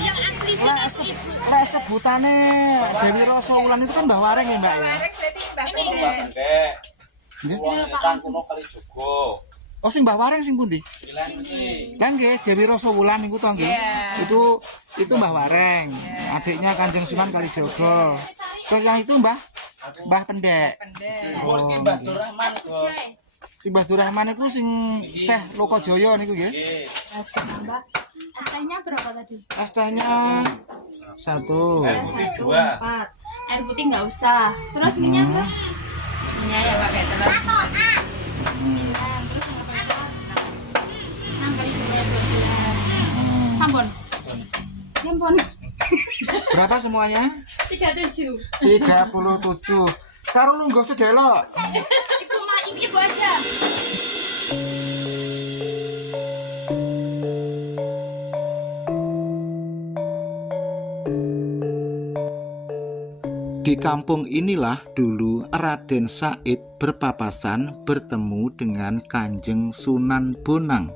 yang asli sini ibu. Lek sebutane Dewi Rasa Wulan itu kan Mbah Wareng ya Mbak ya? Nggih. Wonten kuno Kalijogo. Oh sing Mbah Wareng sing pundi? Lah nggih Dewi Rasa Wulan niku to nggih. Itu Mbah Wareng. Adiknya Kanjeng Sunan Kalijogo. Terus yang itu Mbah Pendek. Dhuwur ki Mbah Durrahman, Bos. Si Mbah Durrahman itu sing Syekh Lokajaya niku nggih. ST-nya berapa tadi? Astanya 1. 1, 4. Air putih nggak usah. Terus minyak berapa? Minyak ya pakai telur. Minyak terus apa lagi? 6 kali 2 ya 12. Sampun. Sampun. Berapa semuanya? 37. 37. Karo lungguh sedelok. Ibu aja. Di kampung inilah dulu Raden Said berpapasan bertemu dengan Kanjeng Sunan Bonang.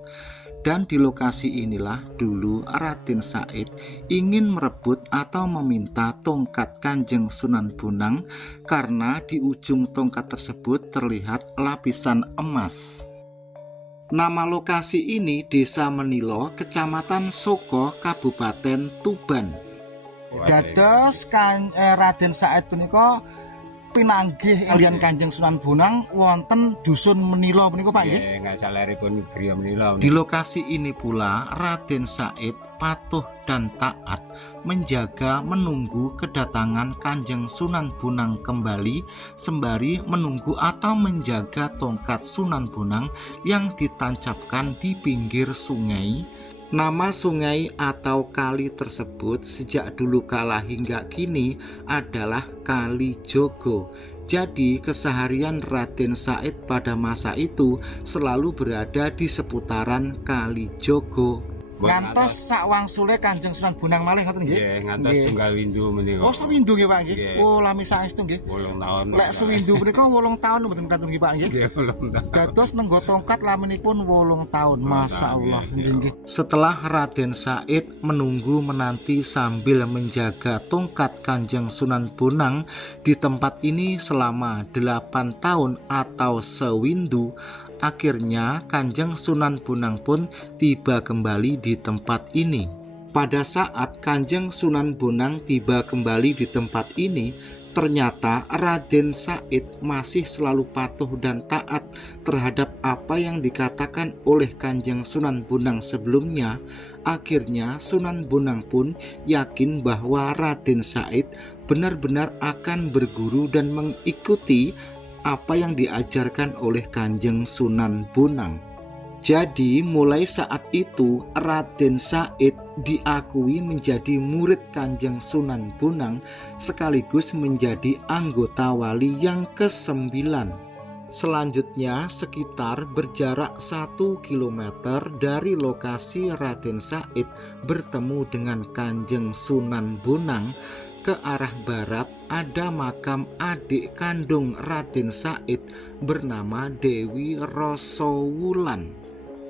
Dan di lokasi inilah dulu Raden Said ingin merebut atau meminta tongkat Kanjeng Sunan Bonang karena di ujung tongkat tersebut terlihat lapisan emas. Nama lokasi ini Desa Menilo, Kecamatan Soko, Kabupaten Tuban. Dados Raden Said punika pinanggih kaliyan Kanjeng Sunan Bonang wonten dusun Menilo punika Pak nggih. Nggih, ngasaleripun Griya Menilo. Di lokasi ini pula Raden Said patuh dan taat menjaga menunggu kedatangan Kanjeng Sunan Bonang kembali sembari menunggu atau menjaga tongkat Sunan Bonang yang ditancapkan di pinggir sungai. Nama sungai atau kali tersebut sejak dulu kala hingga kini adalah Kali Jogo. Jadi keseharian Raden Said pada masa itu selalu berada di seputaran Kali Jogo. Ngantos sawangsule Kanjeng Sunan Bonang malih ngoten nggih? Nggih, ngantos tunggal windu menika. Oh, sewindu nggih Pak nggih. Nggih. Oh, lami saestu nggih. 8 taun. Lek sewindu punika 8 taun mboten kantun nggih Pak nggih. Nggih, 8 taun. Dados nenggo tongkat laminipun 8 tahun. Masyaallah nggih. nggih. Setelah Raden Said menunggu menanti sambil menjaga tongkat Kanjeng Sunan Bonang di tempat ini selama 8 tahun atau sewindu, akhirnya Kanjeng Sunan Bonang pun tiba kembali di tempat ini. Pada saat Kanjeng Sunan Bonang tiba kembali di tempat ini, ternyata Raden Said masih selalu patuh dan taat terhadap apa yang dikatakan oleh Kanjeng Sunan Bonang sebelumnya. Akhirnya Sunan Bonang pun yakin bahwa Raden Said benar-benar akan berguru dan mengikuti apa yang diajarkan oleh Kanjeng Sunan Bonang. Jadi mulai saat itu Raden Said diakui menjadi murid Kanjeng Sunan Bonang sekaligus menjadi anggota wali yang ke-9. Selanjutnya sekitar berjarak 1 km dari lokasi Raden Said bertemu dengan Kanjeng Sunan Bonang, ke arah barat ada makam adik kandung Raden Said bernama Dewi Rasa Wulan.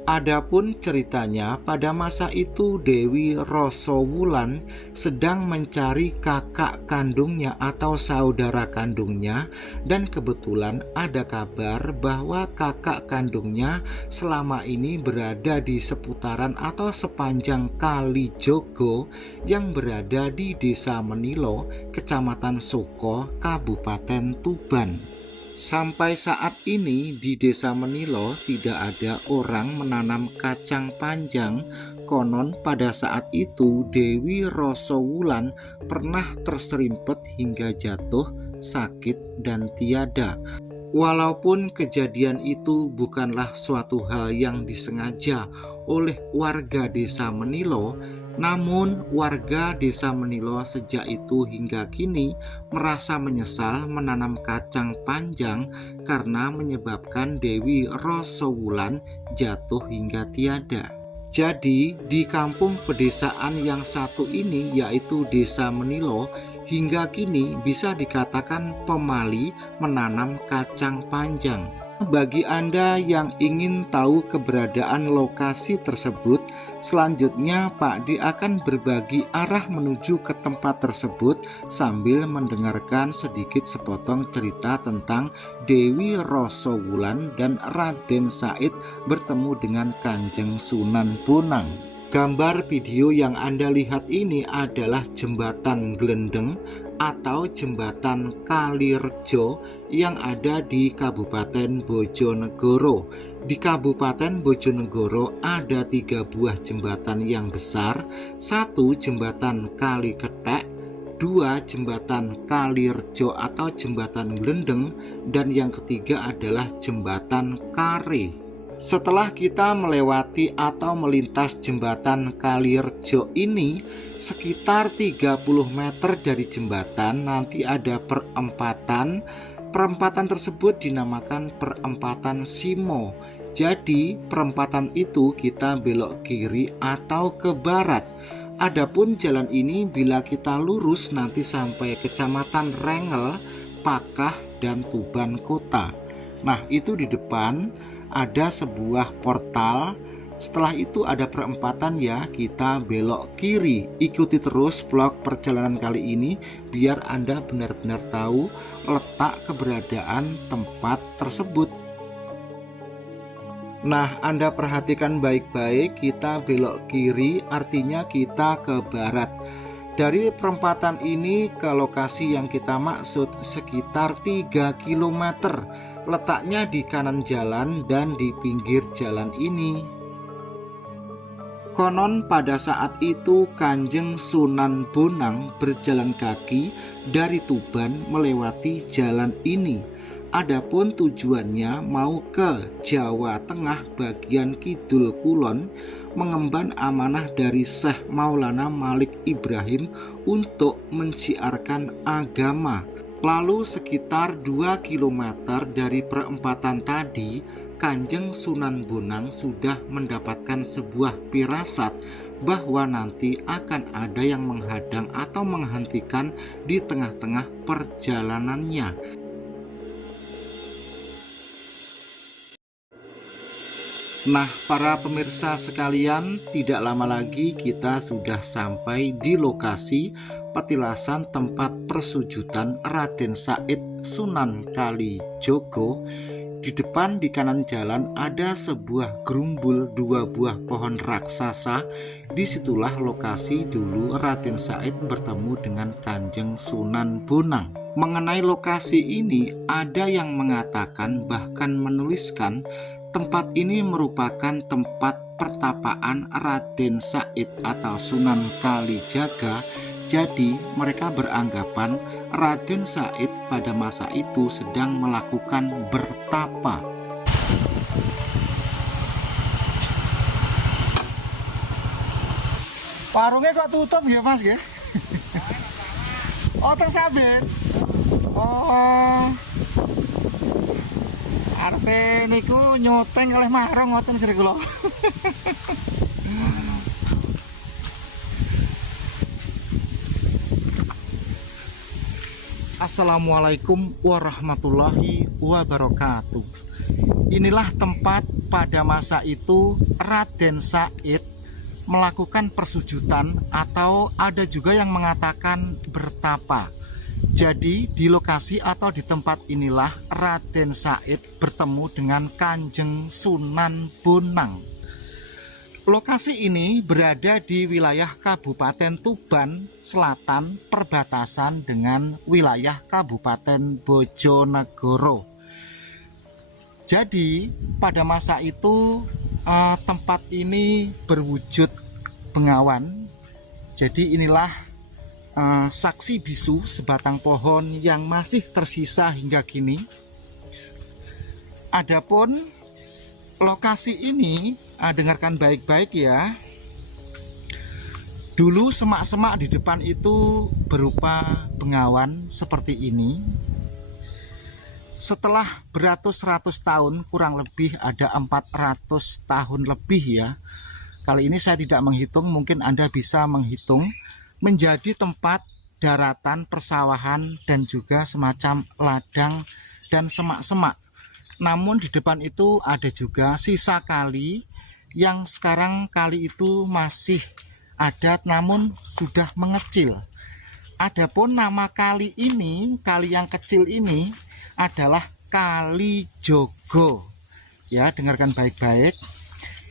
Adapun ceritanya pada masa itu Dewi Rasa Wulan sedang mencari kakak kandungnya atau saudara kandungnya, dan kebetulan ada kabar bahwa kakak kandungnya selama ini berada di seputaran atau sepanjang Kali Jogo yang berada di Desa Menilo, Kecamatan Soko, Kabupaten Tuban. Sampai saat ini di Desa Menilo tidak ada orang menanam kacang panjang. Konon pada saat itu Dewi Rasa Wulan pernah terserimpet hingga jatuh, sakit dan tiada. Walaupun kejadian itu bukanlah suatu hal yang disengaja oleh warga Desa Menilo, namun warga Desa Menilo sejak itu hingga kini merasa menyesal menanam kacang panjang karena menyebabkan Dewi Rasa Wulan jatuh hingga tiada. Jadi di kampung pedesaan yang satu ini, yaitu Desa Menilo, hingga kini bisa dikatakan pemali menanam kacang panjang. Bagi Anda yang ingin tahu keberadaan lokasi tersebut, Selanjutnya Pak D akan berbagi arah menuju ke tempat tersebut sambil mendengarkan sedikit sepotong cerita tentang Dewi Rosowulan dan Raden Said bertemu dengan Kanjeng Sunan Bonang. Gambar video yang Anda lihat ini adalah jembatan Glendeng atau jembatan Kalirejo yang ada di Kabupaten Bojonegoro. Di Kabupaten Bojonegoro ada 3 buah jembatan yang besar, 1 jembatan Kali Ketek, 2 jembatan Kalirejo atau jembatan Glendeng, dan yang ketiga adalah jembatan Kare. Setelah kita melewati atau melintas jembatan Kalirejo ini, sekitar 30 meter dari jembatan nanti ada perempatan. Perempatan tersebut dinamakan perempatan Simo. Jadi perempatan itu kita belok kiri atau ke barat. Adapun jalan ini bila kita lurus nanti sampai Kecamatan Rengel, Pakah, dan Tuban Kota. Nah, itu di depan ada sebuah portal. Setelah itu ada perempatan ya, kita belok kiri. Ikuti terus vlog perjalanan kali ini biar Anda benar-benar tahu letak keberadaan tempat tersebut. Nah, Anda perhatikan baik-baik, kita belok kiri artinya kita ke barat. Dari perempatan ini ke lokasi yang kita maksud sekitar 3 km. Letaknya di kanan jalan dan di pinggir jalan ini. Konon pada saat itu Kanjeng Sunan Bonang berjalan kaki dari Tuban melewati jalan ini. Adapun tujuannya mau ke Jawa Tengah bagian Kidul Kulon mengemban amanah dari Syekh Maulana Malik Ibrahim untuk menciarkan agama. Lalu sekitar 2 km dari perempatan tadi, Kanjeng Sunan Bonang sudah mendapatkan sebuah firasat bahwa nanti akan ada yang menghadang atau menghentikan di tengah-tengah perjalanannya. Nah, para pemirsa sekalian, tidak lama lagi kita sudah sampai di lokasi petilasan tempat persujudan Raden Said Sunan Kalijogo. Di depan di kanan jalan ada sebuah gerumbul 2 buah pohon raksasa. Disitulah lokasi dulu Raden Said bertemu dengan Kanjeng Sunan Bonang. Mengenai lokasi ini ada yang mengatakan bahkan menuliskan tempat ini merupakan tempat pertapaan Raden Said atau Sunan Kalijaga. Jadi mereka beranggapan Raden Said pada masa itu sedang melakukan bertapa. Warungnya kok tutup ya Mas ya? Oh tersabit. Oh. Arepe niku nyoteng oleh marong ngoten sri kula. Assalamualaikum warahmatullahi wabarakatuh. Inilah tempat pada masa itu Raden Said melakukan persujudan atau ada juga yang mengatakan bertapa. Jadi di lokasi atau di tempat inilah Raden Said bertemu dengan Kanjeng Sunan Bonang. Lokasi ini berada di wilayah Kabupaten Tuban Selatan, perbatasan dengan wilayah Kabupaten Bojonegoro. Jadi pada masa itu tempat ini berwujud bengawan. Jadi inilah saksi bisu sebatang pohon yang masih tersisa hingga kini. Adapun lokasi ini, dengarkan baik-baik ya. Dulu semak-semak di depan itu berupa bengawan seperti ini. Setelah beratus-ratus tahun, kurang lebih ada 400 tahun lebih ya. Kali ini saya tidak menghitung, mungkin Anda bisa menghitung. Menjadi tempat daratan persawahan dan juga semacam ladang dan semak-semak. Namun di depan itu ada juga sisa kali yang sekarang kali itu masih ada namun sudah mengecil. Adapun nama kali ini, kali yang kecil ini adalah Kali Jogo. Ya, dengarkan baik-baik.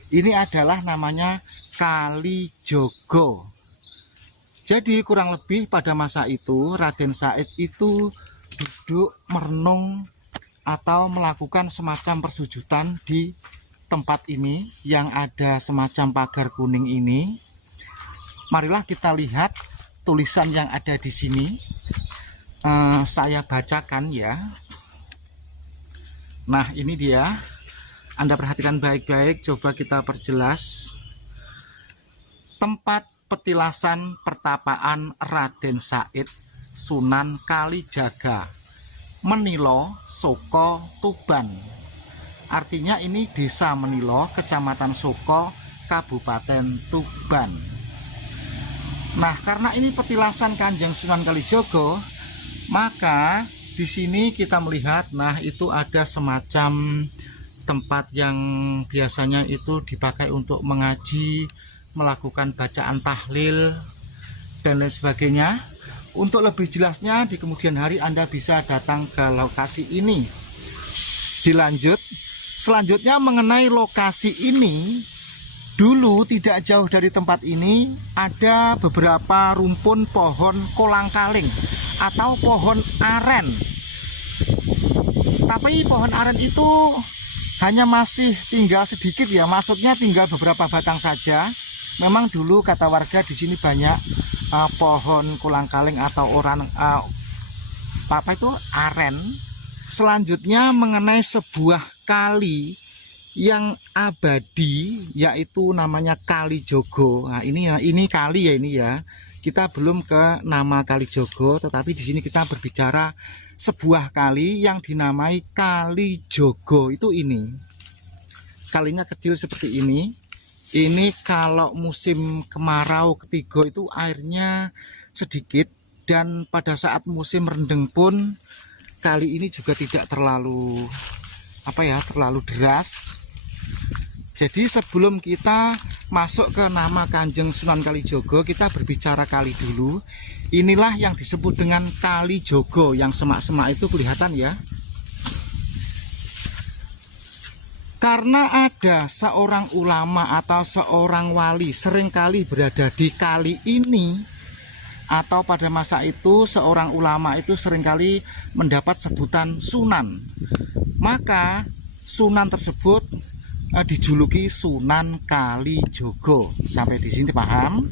Ini adalah namanya Kali Jogo. Jadi kurang lebih pada masa itu Raden Said itu duduk merenung atau melakukan semacam persujudan di tempat ini yang ada semacam pagar kuning ini. Marilah kita lihat tulisan yang ada di sini. Saya bacakan ya. Nah, ini dia. Anda perhatikan baik-baik, coba kita perjelas. Tempat petilasan pertapaan Raden Said Sunan Kalijaga Menilo Soko Tuban. Artinya ini Desa Menilo, Kecamatan Soko, Kabupaten Tuban. Nah, karena ini petilasan Kanjeng Sunan Kalijogo, maka di sini kita melihat, nah itu ada semacam tempat yang biasanya itu dipakai untuk mengaji, melakukan bacaan tahlil dan lain sebagainya. Untuk lebih jelasnya di kemudian hari Anda bisa datang ke lokasi ini. Dilanjut, selanjutnya mengenai lokasi ini, dulu tidak jauh dari tempat ini ada beberapa rumpun pohon kolang-kaling atau pohon aren. Tapi pohon aren itu hanya masih tinggal sedikit ya, maksudnya tinggal beberapa batang saja. Memang dulu kata warga di sini banyak pohon kolang-kaling atau aren. Selanjutnya mengenai sebuah kali yang abadi, yaitu namanya Kali Jogo. Nah, ini kali ya ini ya. Kita belum ke nama Kali Jogo, tetapi di sini kita berbicara sebuah kali yang dinamai Kali Jogo. Itu ini. Kalinya kecil seperti ini. Ini kalau musim kemarau ketiga itu airnya sedikit, dan pada saat musim rendeng pun kali ini juga tidak terlalu terlalu deras. Jadi sebelum kita masuk ke nama Kanjeng Sunan Kalijogo, kita berbicara kali dulu. Inilah yang disebut dengan Kali Jogo, yang semak-semak itu kelihatan ya. Karena ada seorang ulama atau seorang wali seringkali berada di kali ini, atau pada masa itu seorang ulama itu seringkali mendapat sebutan sunan, maka sunan tersebut dijuluki Sunan Kalijogo. Sampai di sini paham?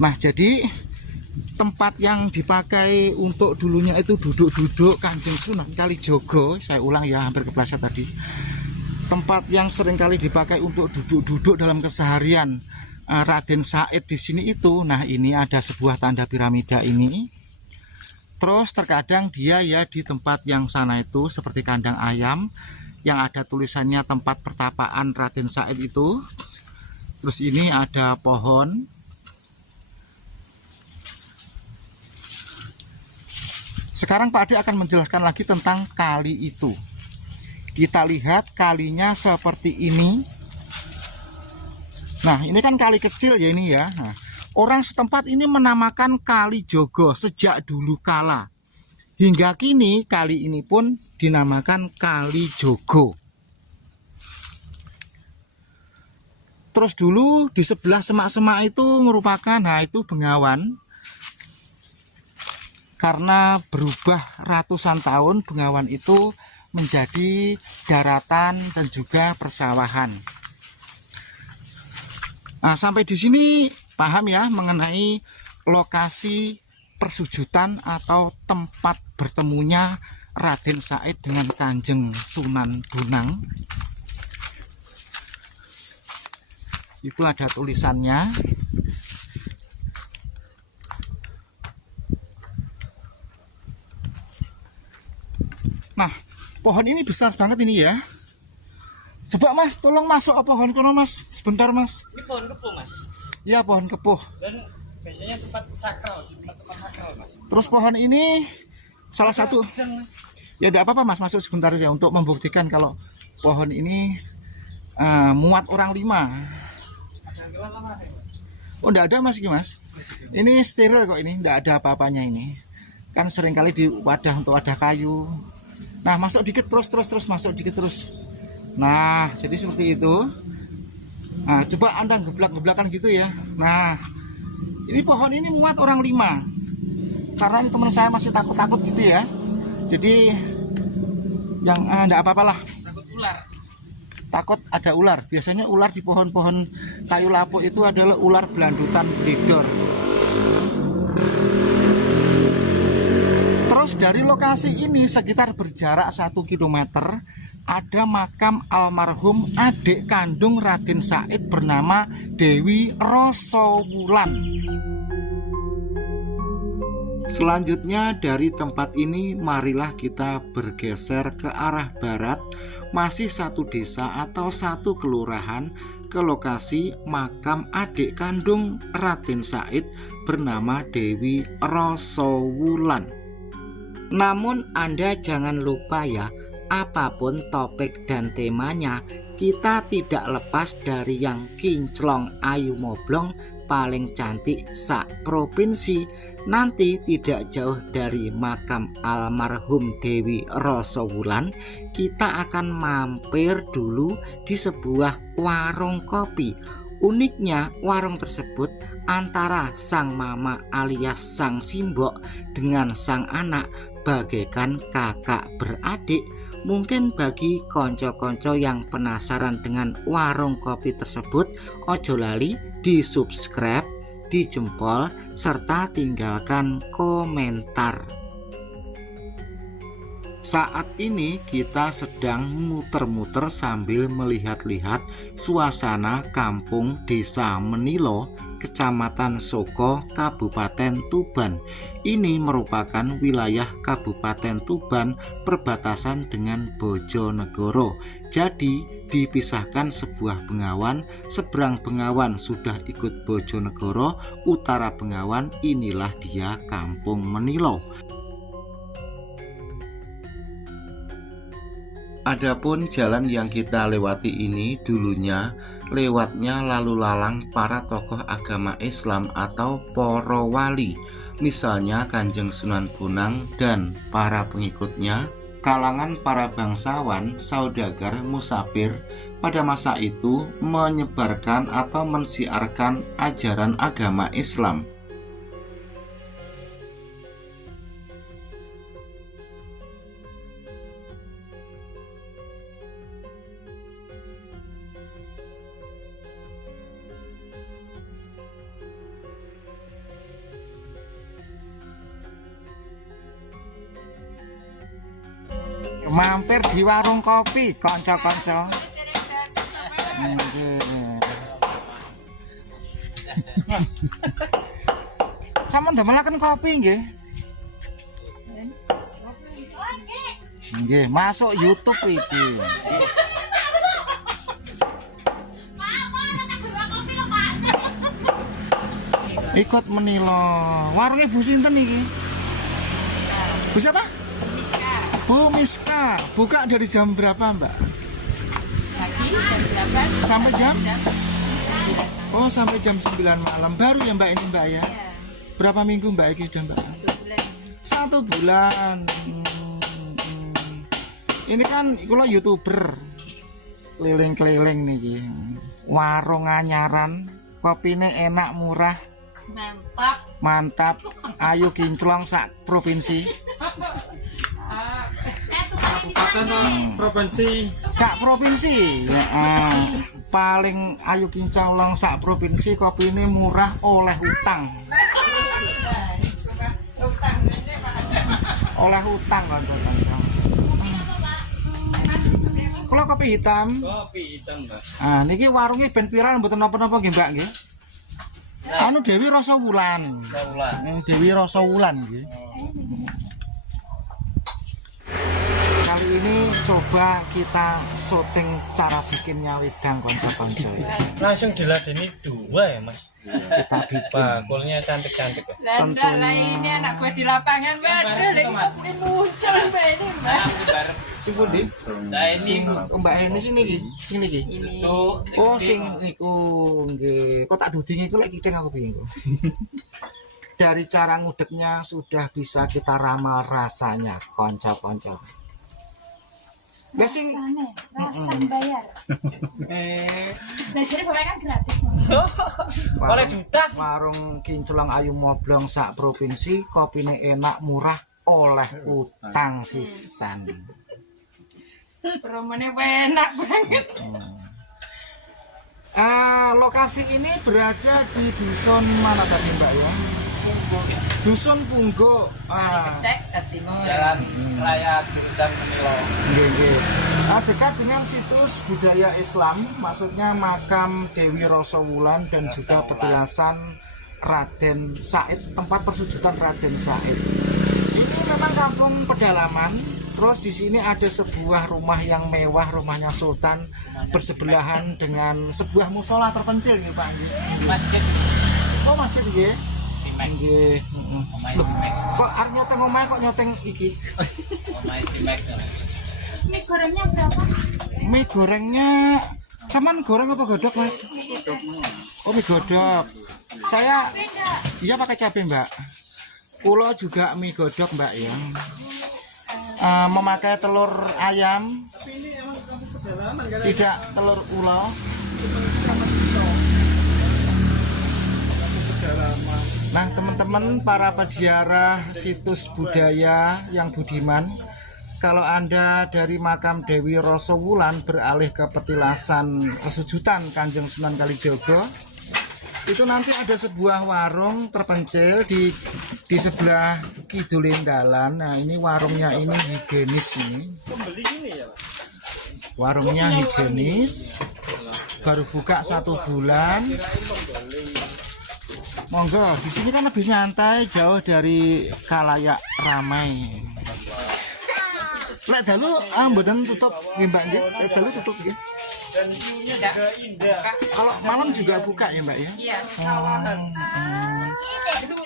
Nah, jadi tempat yang dipakai untuk dulunya itu duduk-duduk Kanjeng Sunan Kalijogo, saya ulang ya, hampir kepleset tadi. Tempat yang seringkali dipakai untuk duduk-duduk dalam keseharian Raden Said di sini itu. Nah, ini ada sebuah tanda piramida ini. Terus terkadang dia ya di tempat yang sana itu seperti kandang ayam yang ada tulisannya tempat pertapaan Raden Said itu. Terus ini ada pohon. Sekarang Pak Ade akan menjelaskan lagi tentang kali itu. Kita lihat kalinya seperti ini. Nah, ini kan kali kecil ya ini ya. Nah, orang setempat ini menamakan Kali Jogo sejak dulu kala. Hingga kini kali ini pun dinamakan Kali Jogo. Terus dulu di sebelah semak-semak itu merupakan, nah itu Bengawan. Karena berubah ratusan tahun, Bengawan itu menjadi daratan dan juga persawahan. Nah, sampai di sini paham ya mengenai lokasi persujudan atau tempat bertemunya Raden Said dengan Kanjeng Sunan Bonang. Itu ada tulisannya. Nah, pohon ini besar banget ini ya. Coba Mas, tolong masuk ke pohon kono Mas, sebentar Mas. Ini pohon kepuh Mas. Ya, pohon kepuh. Dan biasanya tempat sakral, tempat sakral Mas. Terus pohon ini salah satu. Mas. Ya tidak apa-apa Mas, masuk sebentar saja untuk membuktikan kalau pohon ini muat orang 5. Oh, enggak ada Mas, Mas. Ini steril kok ini, enggak ada apa-apanya ini. Kan seringkali di wadah untuk wadah kayu. Nah, masuk dikit terus masuk dikit terus. Nah, jadi seperti itu. Nah, coba Anda geblak-geblakan gitu ya. Nah, ini pohon ini muat orang 5. Karena ini teman saya masih takut-takut gitu ya. Jadi yang enggak apa-apalah. Takut ular. Takut ada ular. Biasanya ular di pohon-pohon kayu lapuk itu adalah ular belandutan bledor. Terus dari lokasi ini sekitar berjarak 1 km ada makam almarhum adik kandung Raden Said bernama Dewi Rasawulan. Selanjutnya dari tempat ini marilah kita bergeser ke arah barat, masih satu desa atau satu kelurahan, ke lokasi makam adik kandung Raden Said bernama Dewi Rasawulan. Namun Anda jangan lupa ya, apapun topik dan temanya, kita tidak lepas dari yang kinclong ayu moblong paling cantik sak provinsi. Nanti tidak jauh dari makam almarhum Dewi Rasawulan, kita akan mampir dulu di sebuah warung kopi. Uniknya warung tersebut antara sang mama alias sang simbok dengan sang anak bagaikan kakak beradik. Mungkin bagi konco-konco yang penasaran dengan warung kopi tersebut, ojo lali di subscribe, di jempol, serta tinggalkan komentar. Saat ini kita sedang muter-muter sambil melihat-lihat suasana kampung Desa Menilo, Kecamatan Soko, Kabupaten Tuban. Ini merupakan wilayah Kabupaten Tuban perbatasan dengan Bojonegoro. Jadi dipisahkan sebuah bengawan, seberang bengawan sudah ikut Bojonegoro, utara bengawan inilah dia Kampung Menilo. Adapun jalan yang kita lewati ini dulunya lewatnya lalu lalang para tokoh agama Islam atau para wali, misalnya Kanjeng Sunan Bonang dan para pengikutnya, kalangan para bangsawan, saudagar, musafir pada masa itu menyebarkan atau mensiarkan ajaran agama Islam. Mampir di warung kopi, konco-konco. Sampun damelaken kopi nggih. Nggih, masuk YouTube iki. Ikut Menilo. Warungnya Bu sinten iki? Bu siapa? Bu Miska. Buka dari jam berapa, Mbak? Pagi jam berapa? Sampai jam? Oh, sampai jam 9 malam. Baru ya Mbak ini, Mbak ya? Berapa minggu Mbak ini sudah, Mbak? 1 bulan. Ini kan kalau YouTuber keliling-keliling nih, warung anyaran, kopinya enak, murah, mantap, ayo kinclong sak provinsi. Provinsi. Sak provinsi ya, paling ayu kinclong sak provinsi, kopi ini murah, oleh utang. Oleh utang kan. Kalau kopi hitam. Kopi hitam, Mbak. Ah, niki warungnya ben viral mboten napa-napa nggih, Mbak nggih. Anu Dewi Rasawulan. Dewi Rasawulan nggih. Kali ini coba kita syuting cara bikinnya wedang konco-konco ya. Langsung diladeni 2 ya, Mas. kita bikin. Bakulnya cantik-cantik ya. Landa lah ini anak gue di lapangan, waduh, ini muncul mbak ini mbak. Si Budi, Nah ini Mbak Heni sini iki. tuh Oh sing niku nggih. Kok tak duding iku lek kideng aku bingung. Dari cara ngudeknya sudah bisa kita ramal rasanya, konco-konco. Ya sing Rasa bayar. Belajarnya bapak kan gratis. oleh duta. warung Kinclong Ayu Moblong sak provinsi, kopine enak, murah, oleh utang sisan. Promonya enak banget. Lokasi ini berada di dusun mana tadi Mbak ya? Dusun Punggo. Cek ke timur. Jalan raya jurusan Menilo. Dekat dengan situs budaya Islam, maksudnya makam Dewi Rosowulan dan juga petilasan Raden Said, tempat persujudan Raden Said. Ini memang kampung pedalaman. Terus di sini ada sebuah rumah yang mewah, rumahnya Sultan, bersebelahan dengan sebuah musola terpencil nih Pak. Masjid Oh masjid nggih. Simek. Nggih. Omahe Loh, Simek. kok arep nyoteng omahe kok nyoteng iki? Omahe Simek. Mie gorengnya berapa? Mie gorengnya saman goreng apa godok Mas? Oh mie godok. Saya iya pakai cabai Mbak. Kulo juga mie godok Mbak ya. Memakai telur ayam, tidak telur ulo. Nah teman-teman para peziarah situs budaya yang budiman, kalau Anda dari makam Dewi Rosowulan beralih ke petilasan persujudan Kanjeng Sunan Kalijaga, itu nanti ada sebuah warung terpencil di sebelah kidulin dalan. Nah ini warungnya ini higienis ini. Warungnya higienis, baru buka 1 bulan. Monggo, di sini kan lebih nyantai, jauh dari kalayak ramai. Lek dalu mboten tutup nggih Mbak nggih. Lek dalu tutup nggih. Dan view-nya juga indah. Kalau malam juga buka ya Mbak ya? Iya.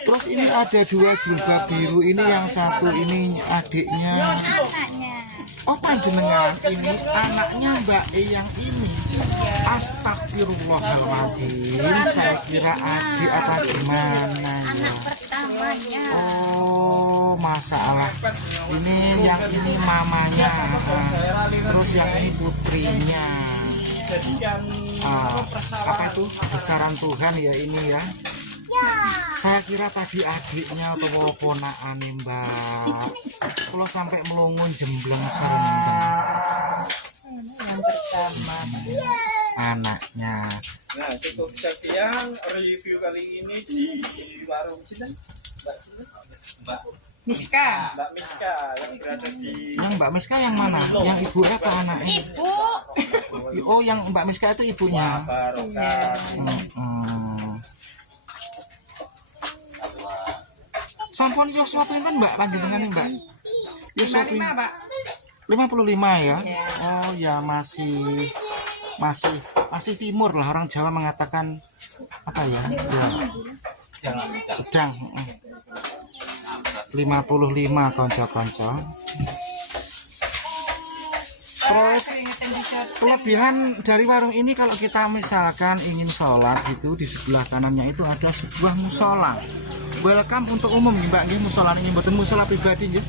Terus ini ada 2 jilbab biru, ini yang satu ini adiknya. Anaknya. Oh panjenengan ini anaknya Mbak E yang ini. Astagfirullahaladzim, saya kira adik apa gimana ya? Pertamanya. Oh masalah ini yang ini mamanya, terus yang ini putrinya. Apa itu besaran Tuhan ya ini ya? Saya kira tadi adiknya atau ponakane Mbak. Kalau sampai melongon jembleng serendeng. Yang pertama. Anaknya. Nah, cukup sekian review kali ini di warung sini. Mbak sini. Miska. Mbak Miska yang berada di Yang Mbak Miska yang mana? Yang ibu apa anaknya? Ibu. Oh yang Mbak Miska itu ibunya. Barokah. Sampun Yosua pinten Mbak panjenengan Mbak? Yosua 55 Pak. 55 ya? Oh ya masih timur lah, orang Jawa mengatakan apa ya? Ya sedang. 55 konco-konco. Terus kelebihan dari warung ini kalau kita misalkan ingin sholat itu di sebelah kanannya itu ada sebuah musola. Welcome untuk umum nih Mbak, nggih musola ini mboten musola pribadi nggih.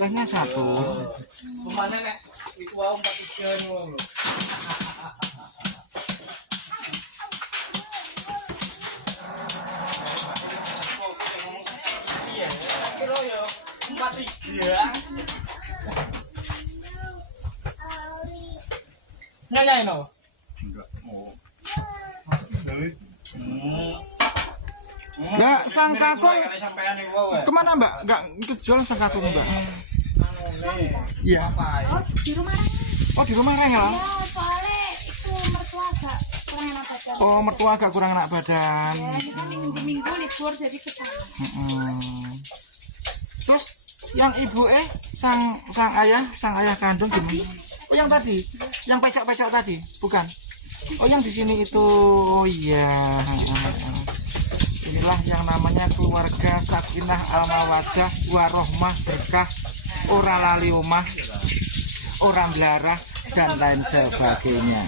Tehnya satu. Kemana nek? Iku wau 43 ngono lho. Iya, kira ya 43. Nyanyi no? Enggak. Oh. Lah sang kakung Sampean niku wae. kemana Mbak? Nggak kejual sang kakung Mbak? Iya. Oh, di rumah. Oh di rumah Reng ya? Ya, soalnya itu mertua agak kurang enak badan. Oh mertua agak kurang enak badan. Ya, ini kan minggu libur jadi kesana. Terus yang ibu sang ayah kandung gimana? Oh yang tadi, yang pecak-pecak tadi, bukan? Oh yang di sini itu, oh iya. Inilah yang namanya keluarga sakinah al-mawaddah warohmah berkah, ora lali omah, orang belarah dan lain sebagainya.